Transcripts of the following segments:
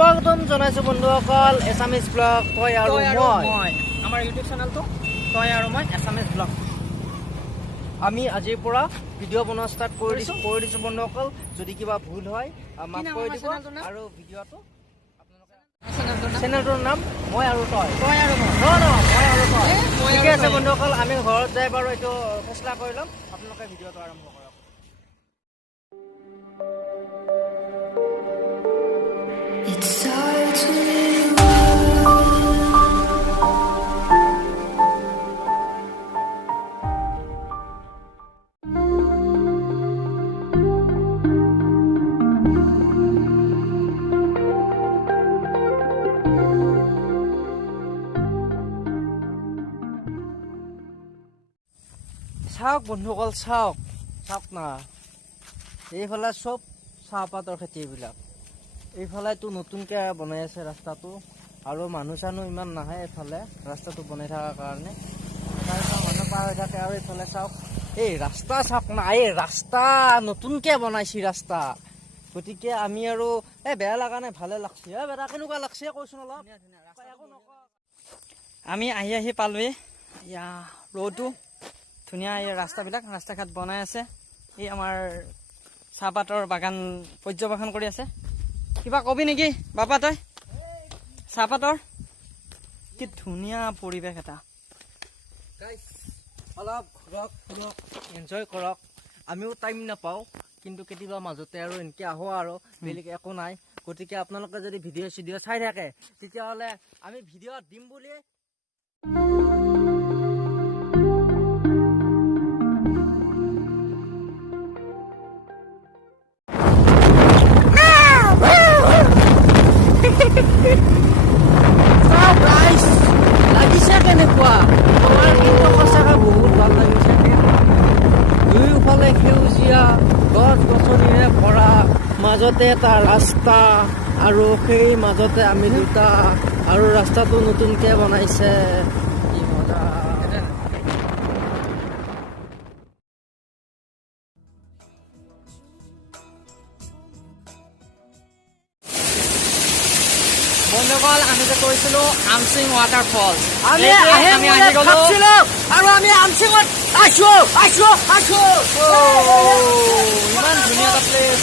স্বাগতম জনাইছো বন্ধুসকল এছামিজ ব্লগ তই আৰু মই আমাৰ ইউটিউব চেনেলটো তই আৰু মই এছামিজ ব্লগ। আমি আজিৰ পৰা ভিডিঅ' বনোৱা ষ্টাৰ্ট কৰি দিছো বন্ধুসকল। যদি কিবা ভুল হয় মাফ কৰি দিব আৰু ভিডিঅ'টো চেনেলটোৰ নাম মই আৰু তই তই আৰু মই মই আৰু তই মই ঠিক আৰু আছে তই। বন্ধুসকল। আমি ঘৰত যাই বাৰু এইটো ফেচলা কৰি ল'ম। আপোনালোকে ভিডিঅ'টো আৰম্ভ কৰক। It's hard to live. চাওক বন্ধুসকল, চাওক না, এইফালে চব চাহপাতৰ খেতি। এইবিলাক এইফালেতো নতুনকে বনাই আছে ৰাস্তাটো, আৰু মানুহ চানুহ ইমান নাহে এইফালে ৰাস্তাটো বনাই থকাৰ কাৰণে। মানুহ পাৰ হৈ থাকে। আৰু এইফালে চাওক, এই ৰাস্তা চাওক না, এই ৰাস্তা নতুনকে বনাইছি ৰাস্তা। গতিকে আমি আৰু বেয়া লগা নাই, ভালে লাগছে। বেটা কেনেকুৱা লাগছে কৈছোন অলপ। আমি আহি পালোহি। এয়া ৰ'দটো ধুনীয়া, এই ৰাস্তাবিলাক ৰাস্তা ঘাট বনাই আছে। এই আমাৰ চাহপাতৰ বাগান পৰ্যবেক্ষণ কৰি আছে। কিবা কবি নেকি বাবা তই? চাহপাতৰ কি ধুনীয়া পৰিৱেশ এটা। অলপ ঘূৰক ফুৰক, এনজয় কৰক। আমিও টাইম নাপাওঁ, কিন্তু কেতিয়াবা মাজতে আৰু এনেকৈ আহোঁ আৰু বেলেগ একো নাই। গতিকে আপোনালোকে যদি ভিডিঅ' চিডিঅ' চাই থাকে তেতিয়াহ'লে আমি ভিডিঅ' দিম বুলি লাগিছে। কেনেকুৱা আমাৰ কিন্তু সঁচাকৈ বহুত ভাল লাগিছে। দুয়োফালে সেউজীয়া গছ গছনিৰে ভৰা, মাজতে এটা ৰাস্তা, আৰু সেই মাজতে আমি দুটা, আৰু ৰাস্তাটো নতুনকে বনাইছে। কি মজা। বন্ধুসকল, আমি যে কৈছিলো আমচিং ৱাটাৰফল, আমি আমি আহি গলো। আৰু আমি আমচিঙত আছো। ইমান ধুনীয়া এটা প্লেচ।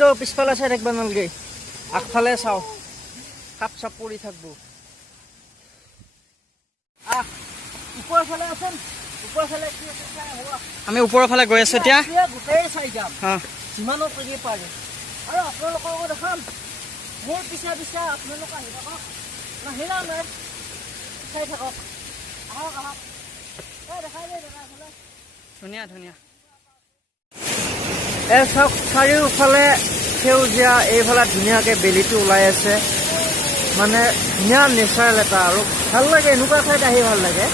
যৌ পিছফালে চাই থাকিব নালাগে, আগফালে চাওঁ। কাপ চাপ পৰি থাকবো। ওপৰৰ ফালে আছেন, ওপৰৰ ফালে কি আছে চাই আহোঁ। আমি ওপৰৰ ফালে গৈ আছো এতিয়া। গোটেই চাই যাম হা, যিমানো কৰিব পাৰে, আৰু আপোনালোককো দেখাম। মোৰ পিছে পিছে আপোনালোক আহি থাকক, নাহিলা নাই চাই থাকক। আহক দেখাই দে দাদা এইফালে। ধুনীয়া ধুনীয়া। চাওক, চাৰিওফালে সেউজীয়া, এইফালে ধুনীয়াকে বেলিটো ওলাই আছে। মানে ধুনীয়া নেচাৰেল এটা, আৰু ভাল লাগে। এনেকুৱা ঠাইত আহি ভাল লাগে।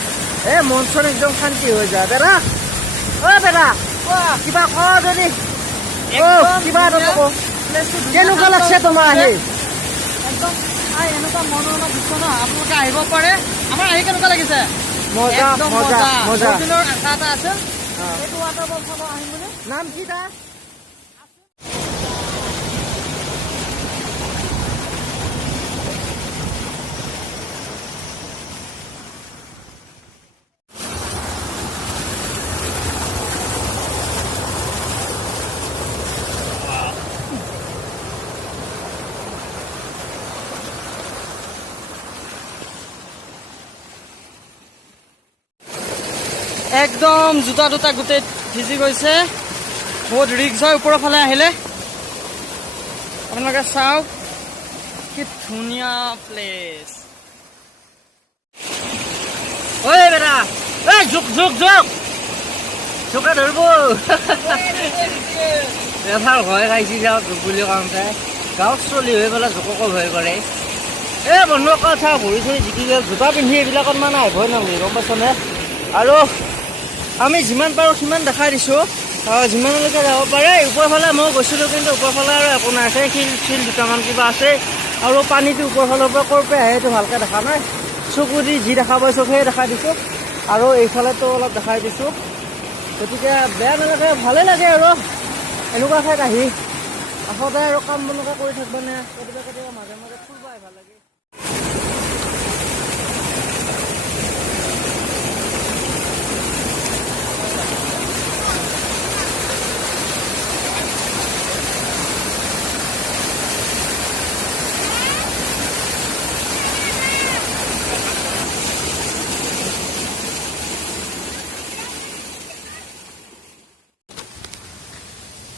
মন চন একদম শান্তি হৈ যায়। বেটা বেটা কিবা ক যদি, কিবা এটা ক'ব। কেনেকুৱা লাগছে তোমাৰ আহি? একদম এনেকুৱা মনোৰমা দৃশ্য ন, আপোনালোকে আহিব পাৰে। আমাৰ আহি কেনেকুৱা লাগিছে? মজা একদম মজা মজা। বহুত দিনৰ আশা এটা আছিল এইটো ৱাটাৰফল চাব আহিম বুলি। নাম কি তা? একদম জোতা দুটা গোটেই ভিজি গৈছে। বহুত ৰিক্স হয় ওপৰৰ ফালে আহিলে। আপোনালোকে চাওক কি ধুনীয়া প্লেচ। ঐ বেটা, চোকা ধৰিব। এফাল ভয় খাইছি যাওঁ জোক বুলি কওঁতে, গাঁৱত চলি হৈ পেলাই জোককো ভয় কৰে। এই বন্ধুসকল চা ভৰি চৰি জিকি গ'ল জোতা পিন্ধি এইবিলাকত মানে আহিবই নালাগে গম পাইছনে আৰু আমি যিমান পাৰোঁ সিমান দেখাই দিছোঁ যিমানলৈকে যাব পাৰে ওপৰ ফালে মই গৈছিলোঁ কিন্তু ওপৰ ফালে আৰু একো নাই আছে শিল দুটামান কিবা আছে আৰু পানীটো ওপৰ ফালৰ পৰা ক'ৰ পৰা আহে সেইটো ভালকৈ দেখা নাই চকু দি যি দেখা পাইছোঁ সেয়ে দেখাই দিছোঁ আৰু এইফালেতো অলপ দেখাই দিছোঁ গতিকে বেয়া নালাগে ভালে লাগে আৰু এনেকুৱা ঠাইত আহি সদায় আৰু কাম বনকে কৰি থাকিব নে কেতিয়াবা মাজে মাজে ফুৰিব আহি ভাল লাগে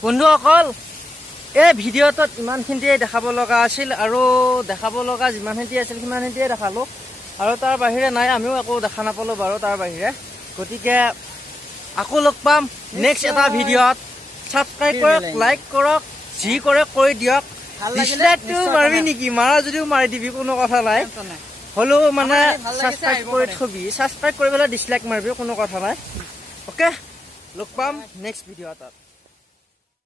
বন্ধুসকল এই ভিডিঅ'টোত ইমানখিনিয়ে দেখাব লগা আছিল আৰু দেখাব লগা যিমানখিনি আছিল সিমানখিনিয়ে দেখালোঁ আৰু তাৰ বাহিৰে নাই আমিও একো দেখা নাপালোঁ বাৰু তাৰ বাহিৰে গতিকে আকৌ লগ পাম নেক্সট এটা ভিডিঅ'ত ছাবস্ক্ৰাইব কৰক লাইক কৰক যি কৰে কৰি দিয়ক ডিছলাইকটো মাৰিবি নেকি মাৰা যদিও মাৰি দিবি কোনো কথা নাই হ'লেও মানে ছাবস্ক্ৰাইব কৰি থবি ছাবস্ক্ৰাইব কৰি পেলাই ডিছলাইক মাৰিবি কোনো কথা নাই অ'কে লগ পাম নেক্সট ভিডিঅ' এটাত